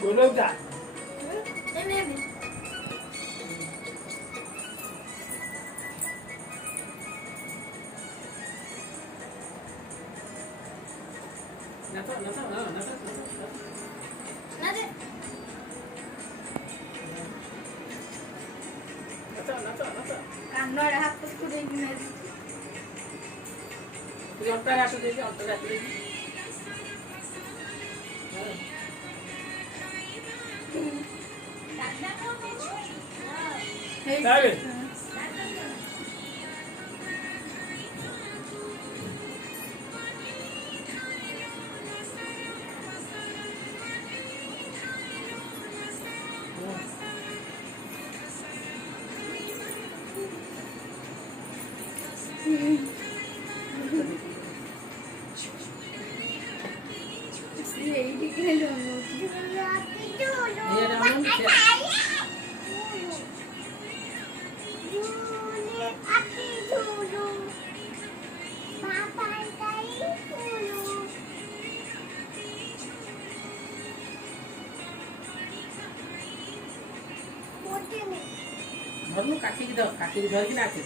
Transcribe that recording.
बोलो जा नसा नसा नसा नसा नसा नसा कानोडा हात कुठे घेऊन तुझे अंतर असू दे अंतर असू दे काय धरनु काकी की धर की नाचे